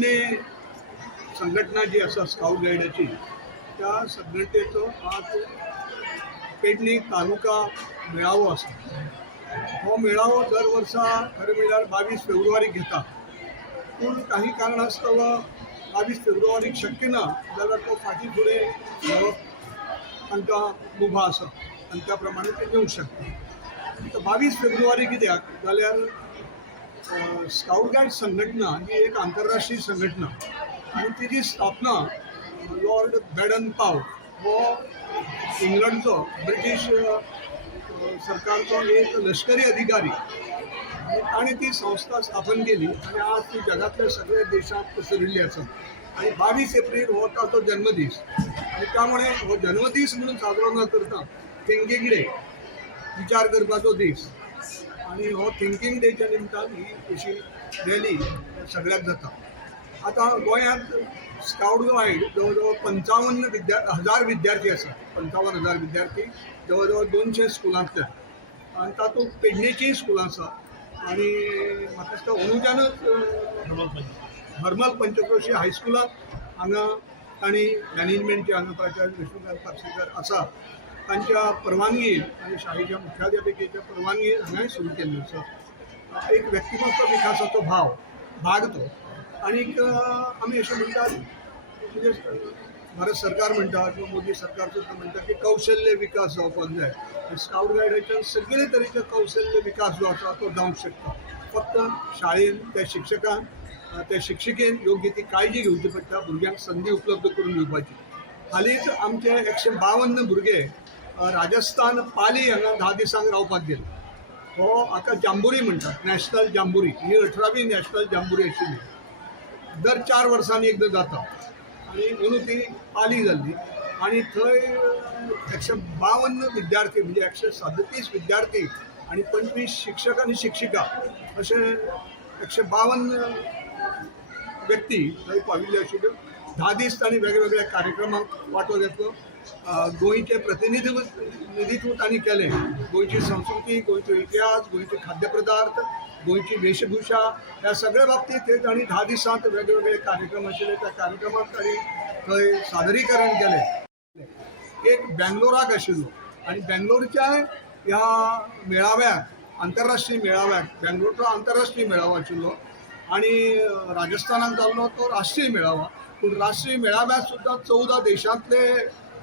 पेडणे संघटना जी आसा स्काउट गायडाची त्या संघटनेचो आज पेडणे तालुका मेळावो आसा. हो मेळावो दर वर्सा खरें म्हणल्यार 22 फेब्रुवारीक घेता. पूण काही कारणास्तव 22 फेब्रुवारीक शक्य ना जाल्यार तो फाटीं फुडें घेवप तांकां मुभा आसा आनी त्या प्रमाणे ते घेवंक शकता. 22 फेब्रुवारी कित्याक जाल्यार स्काउट गायड संघटना ही एक आंतरराष्ट्रीय संघटना आणि तिची स्थापना लॉर्ड बॅडन पाव हो इंग्लंडचो ब्रिटीश सरकारचो एक लष्करी अधिकारी आणि ताणें ती संस्था स्थापन केली आणि आज ती जगातल्या सगळ्या देशांत पसरिल्ली आसा. आणि 22 एप्रील हो ताचो जन्मदीस आणि त्यामुळे हो जन्मदीस म्हणून साजरो न करता थिंकींग डे विचार करपाचो दीस आणि हो थिंकींग डेच्या निमतान ही अशी रॅली सगळ्याक जाता. आता गोंयांत स्काउट गायड जवळ 55,000 विद्यार्थी आसा. 55,000 विद्यार्थी जवळ जवळ 200 स्कुलांतले आणि तातूंत पेडणेचीय स्कुलां आसा आणि म्हाका दिसता अंदूच्यानूच हरमल पंचक्रोशी हायस्कुलांत हांगा तांणी मॅनेजमेंटचे हांगा प्राचार्य विष्णुकांत पार्सेकर आसा तांच्या परवानगीन आणि शाळेच्या मुख्याध्यापिकेच्या परवानगीन हांगाय सुरू केल्लो आसा. एक व्यक्तिमत्व विकासाचो भाग तो. आनीक आमी अशें म्हणटात म्हणजे भारत सरकार म्हणटा किंवा मोदी सरकार सुद्दां म्हणटा की कौशल्य विकास जावपाक जाय. स्काउट गायडाच्यान सगळे तरेचे कौशल्य विकास जो आसा तो जावंक शकता. फक्त शाळेन त्या शिक्षकान त्या शिक्षिकेन योग्य ती काळजी घेवची पडटा भुरग्यांक संदी उपलब्ध करून दिवपाची. हालींच आमचे 152 भुरगे राजस्थान पाली हांगा 10 दिसांक रावपाक गेले. हो हाका जांबुरी म्हणटात, नॅशनल जांबुरी. ही 18वी नॅशनल जांबुरी आशिल्ली. दर 4 वर्सांनी एकदां जाता आणि म्हणून ती पाली जाल्ली आणि थंय 152 विद्यार्थी म्हणजे 137 विद्यार्थी आणि 25 शिक्षक आणि शिक्षिका असे 152 व्यक्ती थंय पाविल्ले आशिल्ल्यो. 10 दीस तांणी वेगवेगळ्या कार्यक्रमांक वांटो घेतलो. गोंयचें प्रतिनिधित्व तांणी केलें. गोंयची संस्कृती, गोंयचो इतिहास, गोंयचे खाद्यपदार्थ, गोंयची वेशभूषा ह्या सगळ्या बाबतींत तांणी 10 दिसांत वेगवेगळे कार्यक्रम आशिल्ले. त्या कार्यक्रमांत तांणी थंय सादरीकरण केलें. एक बेंगलोराक आशिल्लो आनी बेंगलोरच्या ह्या मेळाव्याक आंतरराष्ट्रीय मेळाव्याक बेंगलोरचो आंतरराष्ट्रीय मेळावो आशिल्लो आणि राजस्थानाक जाल्लो तो राष्ट्रीय मेळावा. पूण राष्ट्रीय मेळाव्यात सुद्दां 14 देशांतले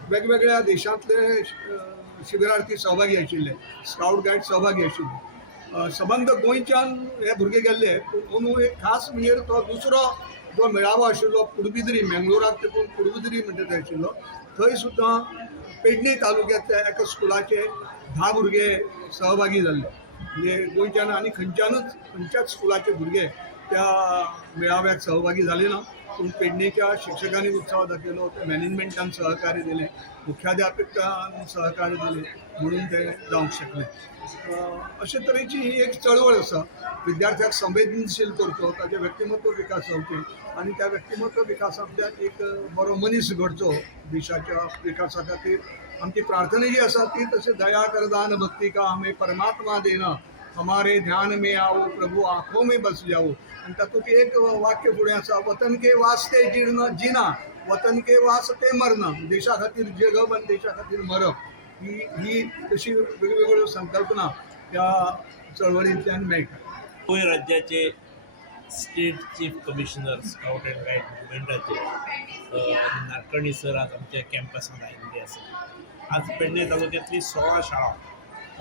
वेगवेगळ्या देशांतले शिबिरार्थी सहभागी आशिल्ले. स्काउट गायड सहभागी आशिल्ले. सबंद गोंयच्यान हे भुरगे गेल्ले. पूण एक खास म्हणजे तो दुसरो जो मेळावो आशिल्लो पुडबिद्री मेंगलोराक तेतून पुडबिद्री म्हणटा थंय आशिल्लो. थंय सुद्दां पेडणे तालुक्यांतल्या एका स्कुलाचे 10 भुरगे सहभागी जाल्ले. म्हणजे गोंयच्यान आनी खंयच्याच स्कुलाचे भुरगे त्या मेळाव्याक सहभागी जाले ना. पूण पेडणेच्या शिक्षकांनी उत्साह दाखयलो, मॅनेजमेंटान सहकार्य दिलें, मुख्याध्यापकान सहकार्य दिलें म्हणून ते जावंक शकलें. अशे तरेची ही एक चळवळ आसा. विद्यार्थ्याक संवेदनशील करचो, ताचे व्यक्तिमत्व विकास जावचे आणि त्या व्यक्तिमत्व विकासांतल्यान एक बरो मनीस घडचो. देशाच्या विकासा खातीर आमची प्रार्थना जी आसा ती तशें दया करदान भक्ती का हमें परमात्मा देना, हमारे ध्यान में आओ प्रभु आँखों में बस जाओ. आणि तातूंत एक वाक्य फुडें आसा, वतन के वास्ते जिना, वतन के वास्ते मरना. देशा खातीर जगप आनी देशा खातीर मरप ही तशी वेगवेगळ्यो संकल्पना ह्या चळवळींतल्यान मेळटा. गोंय राज्याचे state chief commissioner scout and guide मुवमेंटाचे नाडकर्णी सर आज आमच्या कॅम्पसांत आयिल्ले आसा. आज पेडणे तालुक्यांतली 16 शाळा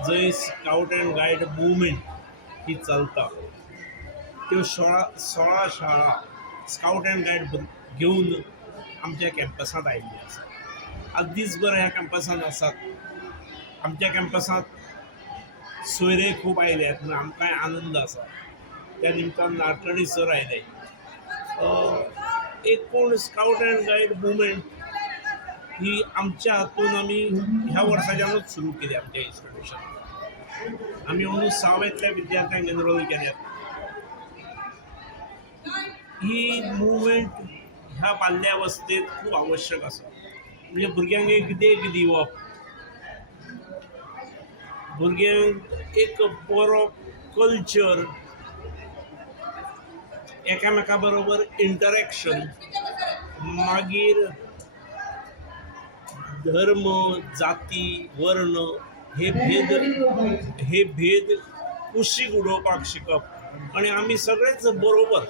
जंय स्काउट अँड गायड मुवमेंट ही चलता त्यो 16 शाळा स्काउट अँड गायड घेवन आमच्या कॅम्पसांत आयिल्ली आसा. आज दीसभर ह्या कॅम्पसांत आसात. आमच्या कॅम्पसांत सोयरे खूब आयल्यात म्हणून आमकांय आनंद आसा. त्या निमतान नाडकर्णी सर आयले. एकूण स्काउट अँड गायड मुवमेंट ही आमच्या हातून आमी ह्या वर्साच्यानूच सुरू केली. आमच्या इन्स्टिट्यूशन आमी अंदू 6वेंतल्या विद्यार्थ्यांक एनरोल केल्यात. ही मुवमेंट ह्या बाल्यावस्थेत खूब आवश्यक आसा. म्हणजे भुरग्यांक एक देख दिवप, भुरग्यांक एक बरो कल्चर, एकामेका बरोबर इंटरॅक्शन, मागीर धर्म, जाती, वर्ण हे भेद कुशीक उडोवपाक शिकप आनी आमी सगळेच बरोबर.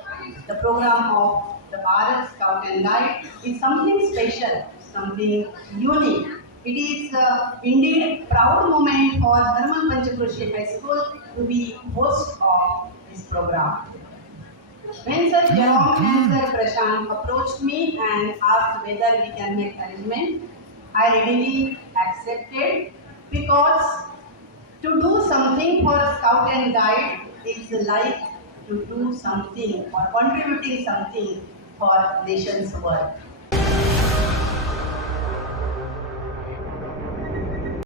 The program of the Bharat Scout and Guide is something special, something unique. It is indeed a proud moment for Dharman Panchakroshi High School to be host of this program. When Sir Jerome and Sir Prashant approached me and asked whether we can make arrangement, I readily accepted because to do something for Scout and Guide is like to do something or contributing something for nation's work.